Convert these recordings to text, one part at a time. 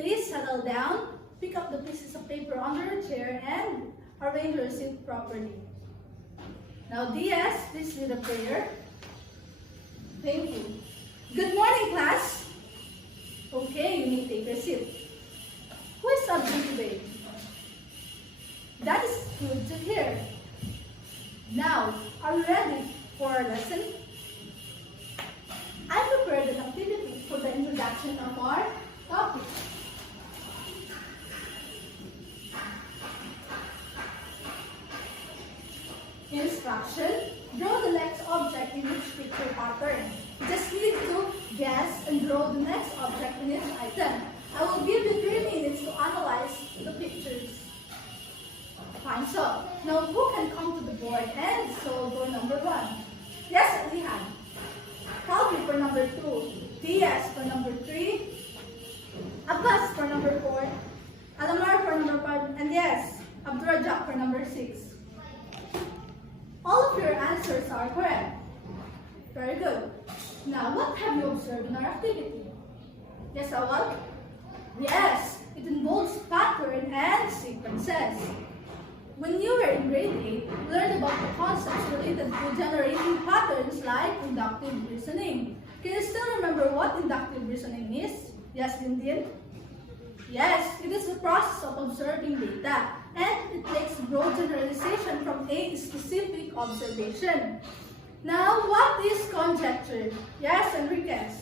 Please settle down, pick up the pieces of paper under your chair, and arrange your seat properly. Now, DS, please lead a prayer. Thank you. Good morning, class. Okay, you may take your seat. Who is absent today? That is good to hear. Now, are you ready for our lesson? I prepared an activity for the introduction of our topic. Instruction: draw the next object in each picture pattern. Just need to guess and draw the next object in each item. I will give you 3 minutes to analyze the pictures. Fine, so now who can come to the board and solve for number 1? Yes, Lihan. Calvi for number 2. DS for number 3. Abbas for number 4. Alamar for number 5. And yes, Abdurajak for number 6. All of your answers are correct. Very good. Now, what have you observed in our activity? Yes, Awal? Yes, it involves pattern and sequences. When you were in grade 8, you learned about the concepts related to generating patterns like inductive reasoning. Can you still remember what inductive reasoning is? Yes, Dindin? Yes, it is the process of observing data, and it takes broad generalization from a specific observation. Now, what is conjecture? Yes, Enriquez?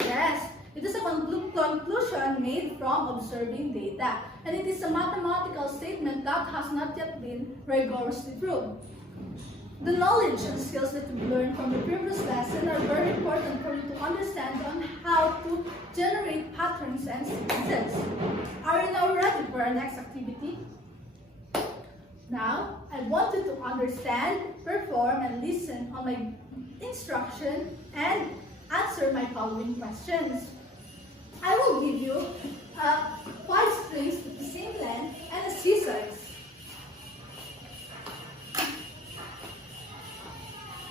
Yes, it is a conclusion made from observing data, and it is a mathematical statement that has not yet been rigorously proved. The knowledge and skills that you learned from the previous lesson are very important for you to understand on how to generate patterns and sequences. Are you now ready for our next activity? Now, I want you to understand, perform, and listen on my instruction and answer my following questions. I will give you 5 strings with the same length and a scissors.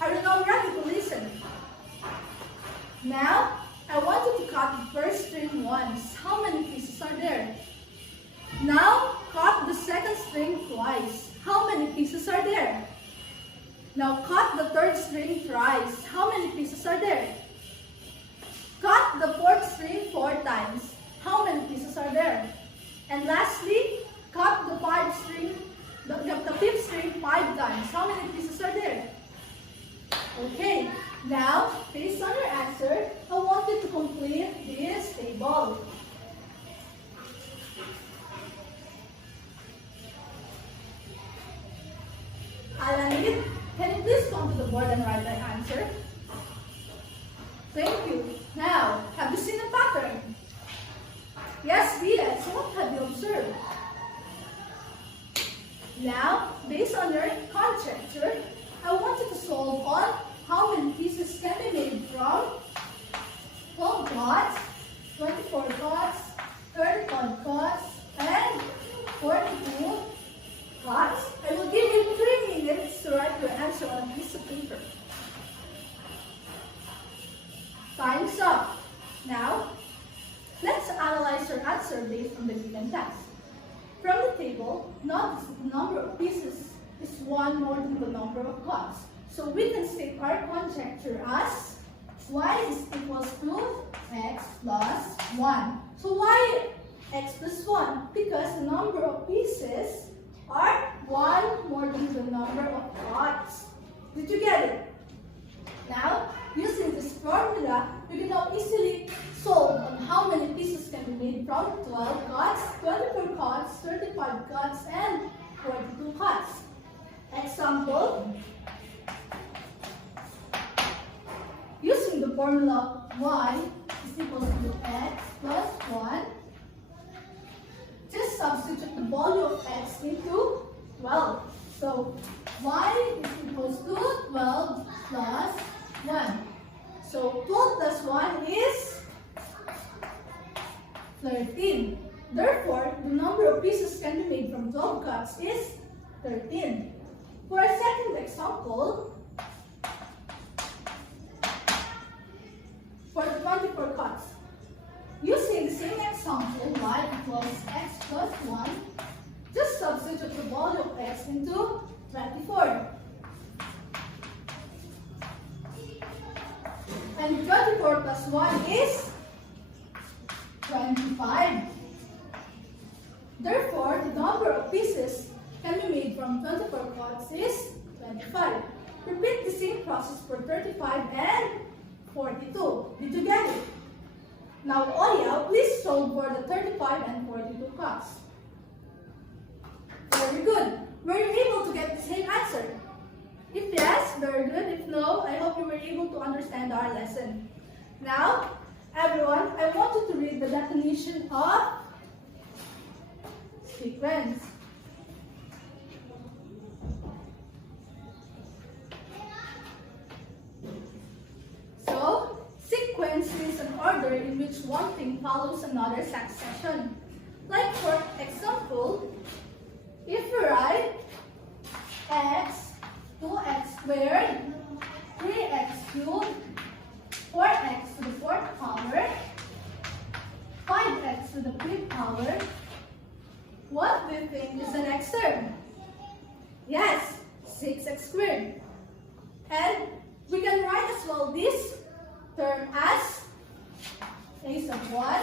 Are you now ready to listen? Now, I want you to cut the first string once. How many pieces are there? Now, cut the second string twice. How many pieces are there? Now, cut the third string thrice. How many pieces are there? Cut the fourth string 4 times. How many pieces are there? And lastly, cut the fifth string 5 times. How many pieces are there? Okay, now, based on your answer, I want you to complete this table. Alanit, can you please come to the board and write the answer? Thank you. Now, have you seen a pattern? Yes, Dia. So what have you observed? Now, based on your conjecture, I want you to solve on how many pieces can be made from 12 dots, 24 dots, 35 dots, and 42 dots. I will give you 3 minutes to write your answer on a piece of paper. Time's up. Now, let's analyze your answer based on the given task. From the table, notice that the number of pieces is 1 more than the number of dots. So we can state our conjecture as y is equals to x plus 1. So why x plus 1? Because the number of pieces are 1 more than the number of dots. Did you get it? Now, using this formula, we can now easily solve on how many pieces can be made from 12 dots, 24 dots, 35 dots, and 42 dots. Example, using the formula y is equals to x plus 1, just substitute the value of x into 12. So, y is equals to 12 plus 1. So, 12 plus 1 is 13. Therefore, the number of pieces can be made from 12 cuts is 13. For a second example, for the 24 cuts, using the same example, equals x plus 1. Just substitute the value of x into 24. And 24 plus 1 is 25. Therefore, the number of pieces can be made from 24 parts is 25. Repeat the same process for 35 and 42. Did you get it? Now, Oya, please solve for the 35 and 42 cuts. Very good. Were you able to get the same answer? If yes, very good. If no, I hope you were able to understand our lesson. Now, everyone, I want you to read the definition of sequence. So, sequence is an order in which one thing follows another succession. Like for example, if we write x, 2x squared, 3x cubed, 4x to the 4th power, 5x to the 5th power, what do you think is the next term? Yes, 6x squared. And we can write as well this term as a sub 1,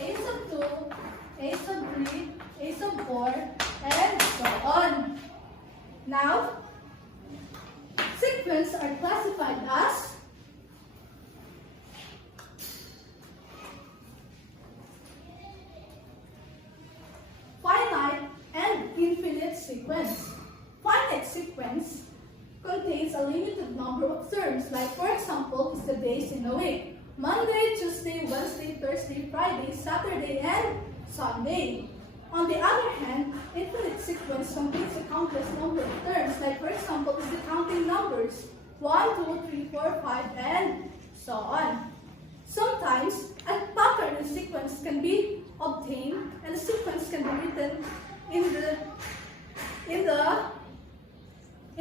a sub 2, a sub 3, a sub 4, and so on. Now, sequences are classified as finite and infinite sequence. Finite sequence contains a limited number of terms, like for example, is the days in a week. Monday, Tuesday, Wednesday, Thursday, Friday, Saturday, and Sunday. On the other hand, infinite sequence contains a countless number of terms, like for example, is the counting numbers 1, 2, 3, 4, 5, and so on. Sometimes, a pattern in sequence can be obtained, and the sequence can be written in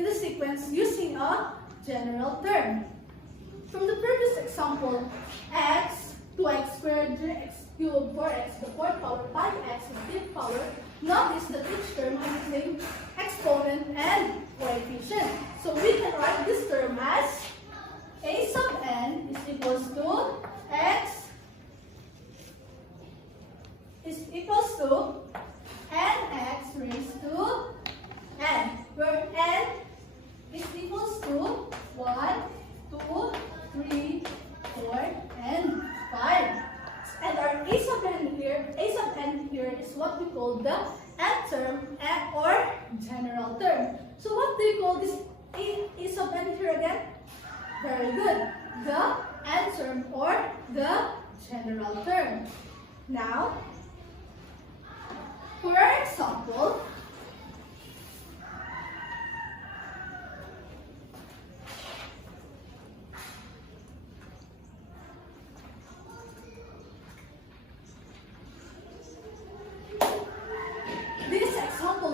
the sequence using a general term. From the previous example, x, 2x squared, 3x cubed, 4x to the 4th power, 5x to the 5th power, notice that each term has the same exponent and coefficient. So we can write this term as a sub n is equals to x is equals to nx raised to n, where n is equals to 1, 2, 3, 4, and 5. And our a sub n here is what we call the n term or general term. So what do you call this a sub n here again? Very good. The n term or the general term. Now, for our example,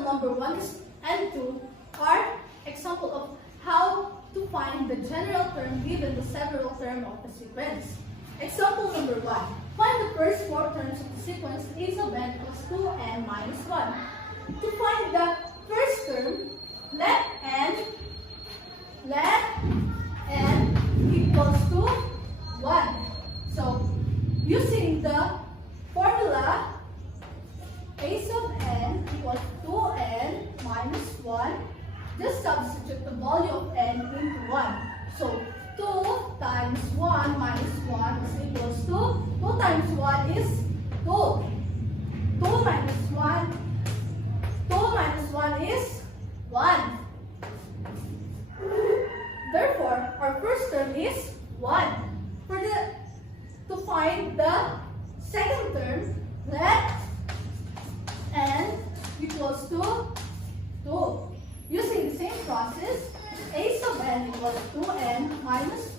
number 1 and 2 are example of how to find the general term given the several term of the sequence. Example number 1. Find the first 4 terms of the sequence a sub n plus 2n minus 1. To find the first term, let n equals to 1. So, using the formula a sub n equals 2n minus 1. Just substitute the value of n into 1. So, 2 times 1 minus 1 is equals to 2 times 1 is 2. 2 minus 1 is 1. Therefore, our first term is 1. To find the second term, let n equals to 2. Using the same process, a sub n equals 2n minus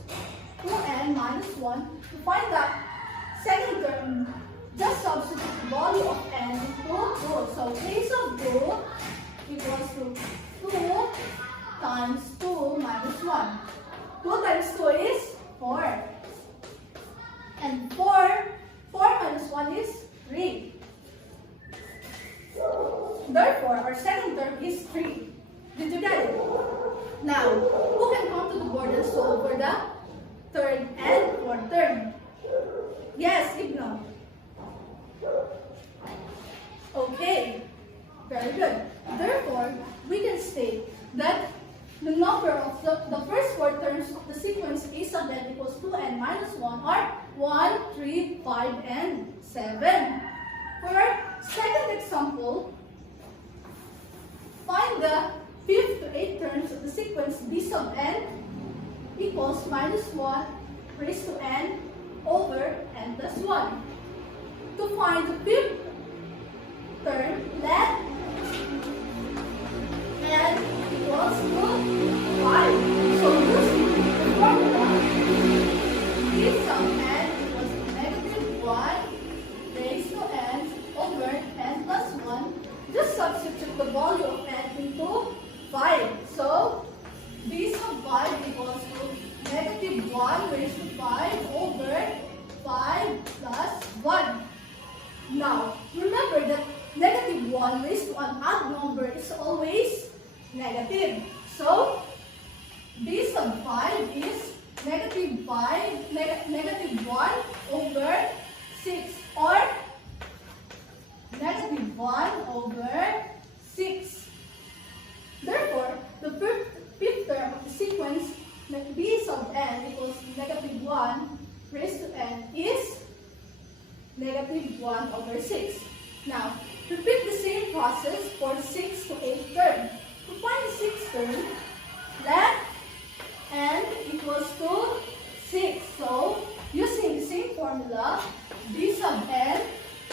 1. To find the second term, just substitute the value of n into 2. So a sub 2 equals to 2 times 2 minus 1. 2 times 2 is 4. And 4 minus 1 is 3. Now, who can come to the board and solve for the third and fourth term? Yes, Igno. Okay, very good. Therefore, we can state that the number of the first four terms of the sequence A sub n equals 2n minus 1 are 1, 3, 5, and 7. For our second example, find the fifth to eighth terms of the sequence B sub n equals minus 1 raised to n over n plus 1. To find the fifth term, let n equals to 5. So using the formula, B sub n equals to negative 1 raised to n over n plus 1. Just substitute the value of n into 5. So B sub 5 equals to negative 1 raised to 5 over 5 plus 1. Now, remember that negative 1 raised to an odd number is always negative. So, B sub 5 is negative 1 over 6, or negative 1 over 6. Therefore, the fifth term of the sequence B sub n equals negative 1 raised to n is negative 1 over 6. Now, repeat the same process for 6 to 8 term. To find the 6th term, let n equals to 6. So, using the same formula, B sub n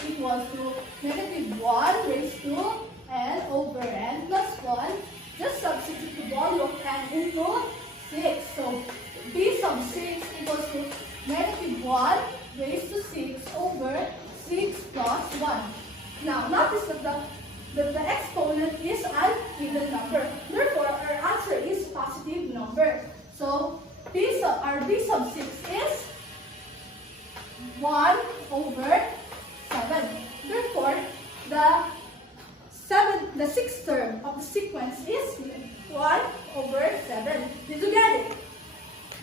equals to negative 1 raised to n over n plus 1. Just substitute the value of n into 6. So, B sub 6 equals to negative 1 raised to 6 over 6 plus 1. Now, notice that the exponent is an even number. Therefore, our answer is positive number. So, our B sub 6 is 1 over 7. Therefore, the sixth term of the sequence is 1 over 7. Did you get it?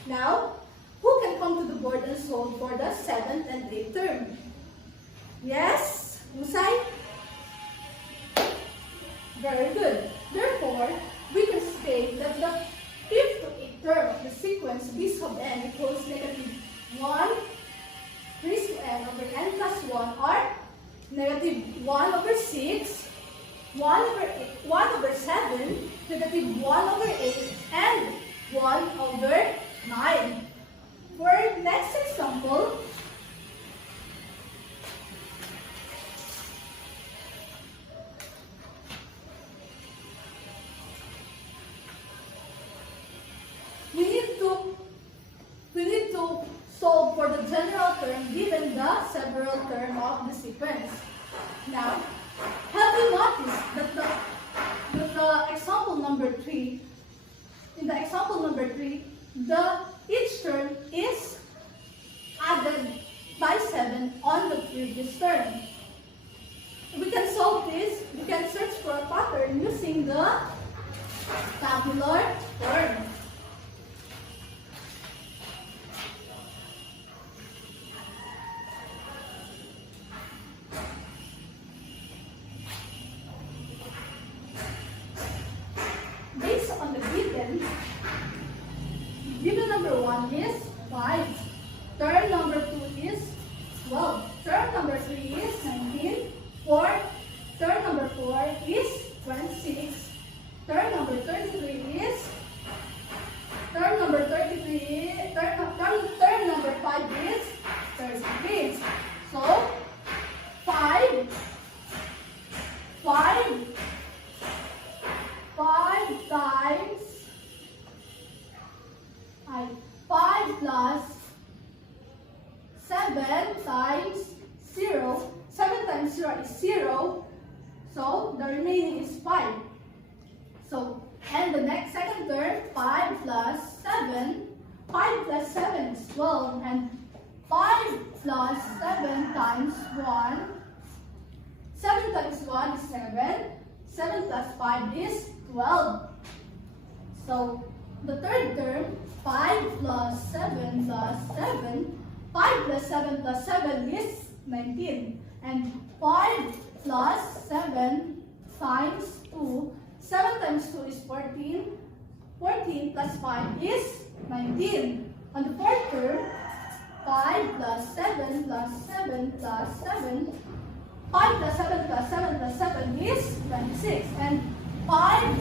Now, who can come to the board and solve for the 7th and 8th term? Yes? Musay? Very good. Therefore, we can state that the 5th to 8th term of the sequence B sub n equals negative 1 raised to n over n plus 1 are negative 1 over 6, 1 over 7, negative 1 over 8, and 1 over 9. For our next example, we need to solve for the general term given the several term of the sequence. Now, have you noticed that the example number 3, in the example number 3, each term is added by 7 on the previous term. We can solve this, we can search for a pattern using the tabular form. Based on the given number 1 is 5, term number 2 is 12, term number 3 is 19, term number 4 is 26, term number 33 is term number 5 is 33. So 5 times 5 plus 7 times 0. 7 times 0 is 0. So the remaining is 5. So, and the next second term, 5 plus 7. 5 plus 7 is 12. And 5 plus 7 times 1. 7 times 1 is 7. 7 plus 5 is 12. So, the third term, 5 plus 7 plus 7. 5 plus 7 plus 7 is 19. And 5 plus 7 times 2. 7 times 2 is 14. 14 plus 5 is 19. On the fourth term, 5 plus 7 plus 7 plus 7. 5 plus 7 plus 7 plus 7 is 26. And 5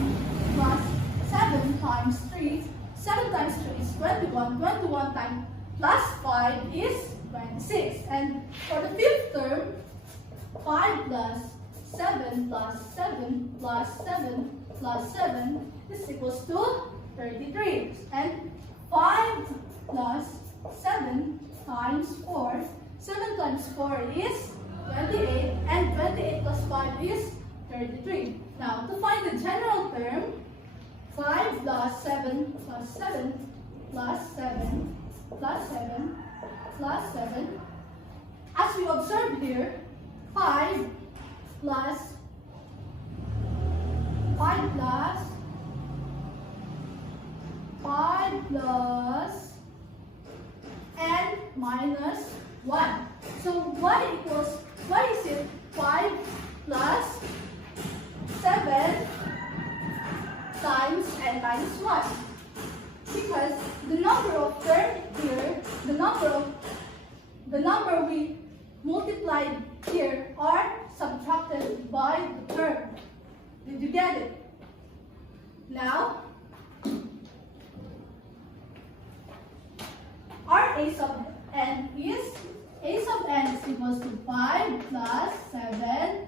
plus 7 times 3. 7 times 3 is 21. 21 times plus 5 is 26. And for the fifth term, 5 plus 7 plus 7 plus 7 plus 7 is equals to 33. And 5 plus 7 times 4. 7 times 4 is 28. And 28 plus 5 is 33. Now, to find the general term, 5 plus 7 plus 7 plus 7 plus 7 plus 7. As we observe here, 5 plus 5 plus 5 plus and minus 1. So what is it? 5 plus 7 times n minus 1. Because the number of terms here, the number we multiplied here are subtracted by the term. Did you get it? Now, our a sub n is equals to 5 plus 7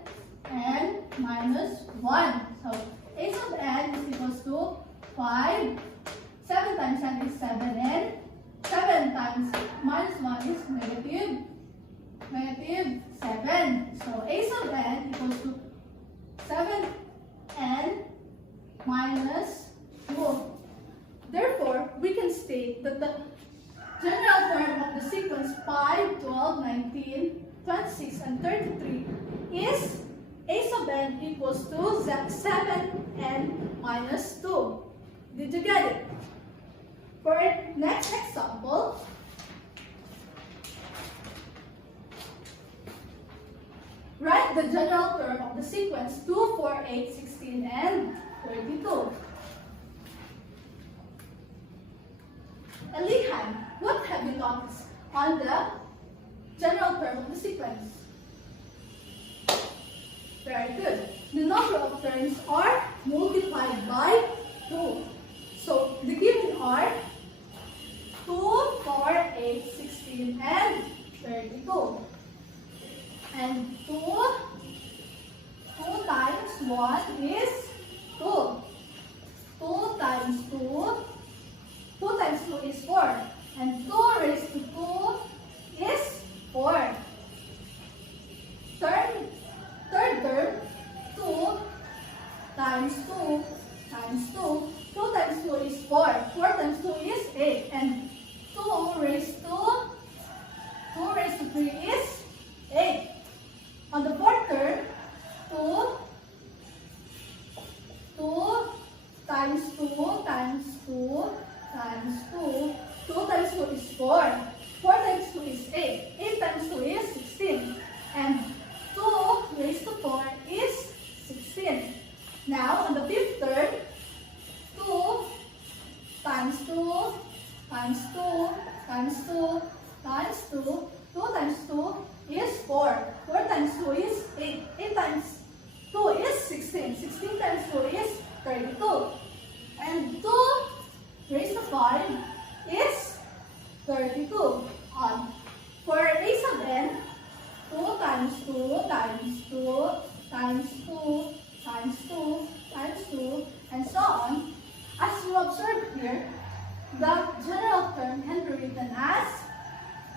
and minus 1. So a sub n is equals to 5. 7 times n is 7n. 7 times minus 1 is negative 7. So a sub n equals to 7n minus 2. Therefore, we can state that the general term of the sequence 5, 12, 19, 26, and 33 is a sub n equals to 7n minus 2. Did you get it? For next example, write the general term of the sequence 2, 4, 8, 16, and 32. Elihan, what have you noticed on the general term of the sequence? Very good. The number of terms are multiplied by 2. So the given are 2, 4, 8, 16, and 32. And 2 times 1 is 2. 2 times 2. 2 times 2 is 4. And 2 raised to 2 is 4. Third term, 2 times 2 times 2. 2 times 2 is 4. 4 times 2 is 8. And 2 raised to 3 is 8. On the fourth term, 2 times 2 times 2 times 2. 2 times 2 is 4. 4 times 2 is 8. 8 times 2 is 16. And 2 raised to 4 is 16. Now, on the fifth term, 2 times 2 times 2 times 2 times 2. 2 times 2 is 4. 4 times 2 is 8. 8 times 2 is 16. 16 times 2 is 32. And 2 raised to 5 is 32. For a sub n, 2 times 2 times 2 times 2 times 2 times 2 and so on. As you observe here, the general term can be written as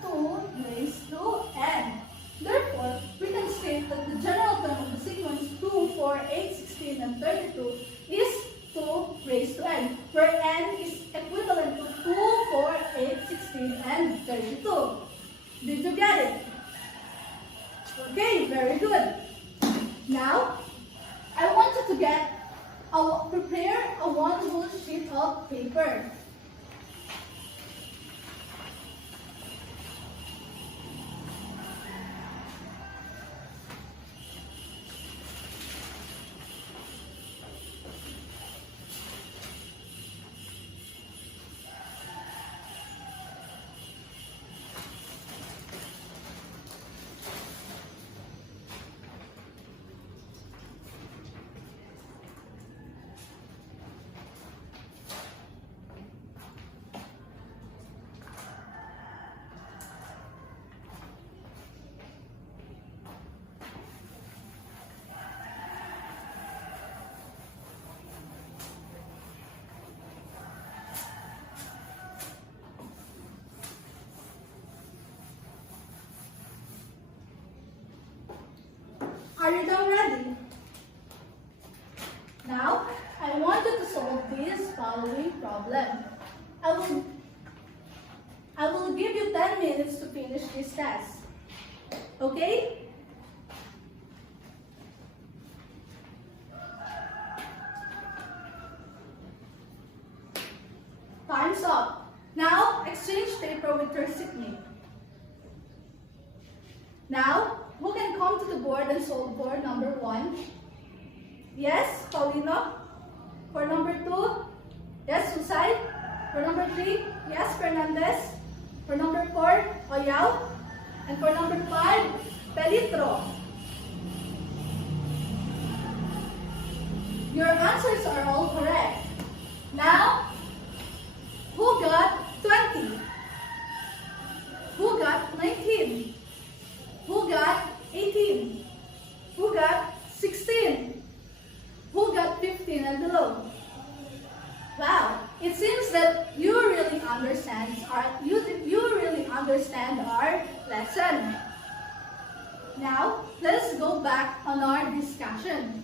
2 raised to n. Therefore, we can state that the general term of the sequence 2, 4, 8, 16, and 32 is 2 raised to n, where n is equivalent to 2, 4, 8, 16, and 32. Did you get it? Okay, very good. Now, I want you to get prepare a one whole sheet of paper. Are you now ready? Now, I want you to solve this following problem. I will give you 10 minutes to finish this test. Okay? Time's up. Now, exchange paper with your seatmate. Now, who can come to the board and solve for number 1? Yes, Paulino. For number 2? Yes, Susay. For number 3? Yes, Fernandez. For number 4, Oyao. And for number 5, Pelitro. Your answers are all correct. Now, who got 20? Who got 19? Who got 18? Who got 16? Who got 15 and below? Wow, it seems that you really understand our lesson. Now, let us go back on our discussion.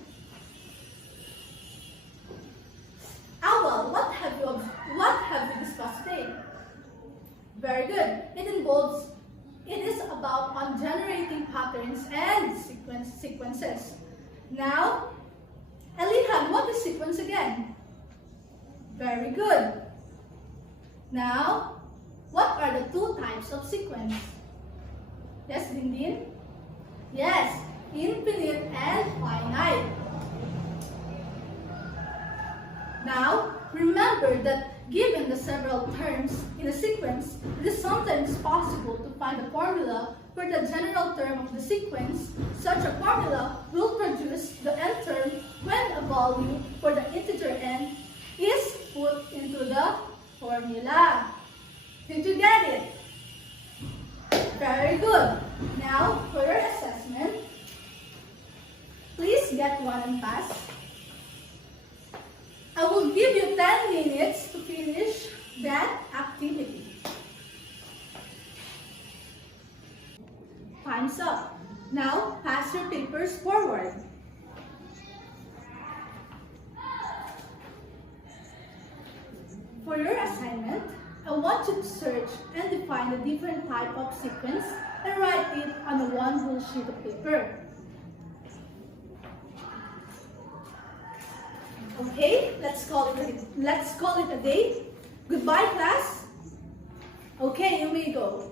Awal, what have we discussed today? Very good. It is about generating patterns and sequences. Now, Elihan, what is sequence again? Very good. Now, what are the two types of sequence? Yes, Dindin? Yes, infinite and finite. Now, remember that given the several terms in a sequence, it is sometimes possible to find a formula for the general term of the sequence. Such a formula will produce the n term when a value for the integer n is put into the formula. Did you get it? Very good. Now, for your assessment, please get one and pass. I will give you 10 minutes to finish that activity. Time's up. Now, pass your papers forward. For your assignment, I want you to search and define a different type of sequence and write it on a one whole sheet of paper. Okay, let's call it a day. Goodbye, class. Okay, you may go.